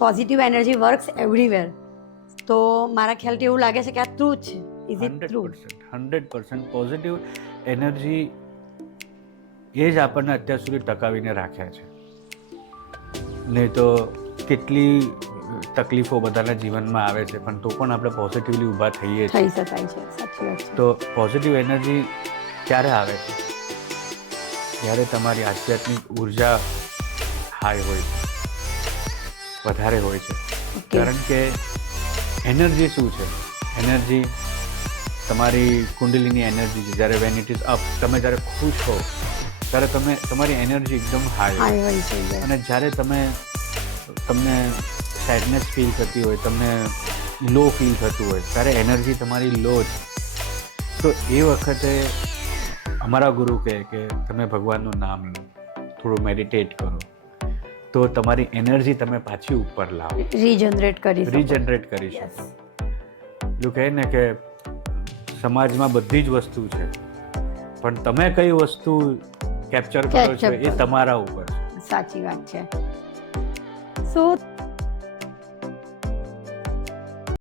Positive energy works everywhere. તો મારા ખ્યાલથી એવું લાગે છે કે આ ટ્રુ છે. Is it true? 100% positive energy એ જ આપણને અત્યાર સુધી ટકાવીને રાખ્યા છે. નહીં તો કેટલી તકલીફો બધાના જીવનમાં આવે છે, પણ તો પણ આપણે પોઝિટિવલી ઊભા થઈએ છીએ. થઈ શકાય છે, સાચી વાત છે. તો પોઝિટિવ એનર્જી ક્યારે આવે છે? જ્યારે તમારી આધ્યાત્મિક ઉર્જા હાઈ હોય છે, વધારે હોય છે. કારણ કે એનર્જી શું છે? એનર્જી તમારી કુંડલીની એનર્જી છે. જ્યારે વેન ઇટ ઇઝ અપ, તમે જ્યારે ખુશ હો ત્યારે તમારી એનર્જી એકદમ હાઈ હોય છે. અને જ્યારે તમને સેડનેસ ફીલ થતી હોય, તમને લો ફીલ થતું હોય, ત્યારે એનર્જી તમારી લો છે. તો એ વખતે અમારા ગુરુ કહે કે તમે ભગવાનનું નામ લો, થોડું મેડિટેટ કરો, તો તમારી એનર્જી તમે પાછી ઉપર લાવો, રીજનરેટ કરી શકો. જો કહે ને કે સમાજમાં બધી જ વસ્તુ છે, પણ તમે કઈ વસ્તુ કેપ્ચર કરો છો એ તમારા ઉપર છે. સાચી વાત છે. સો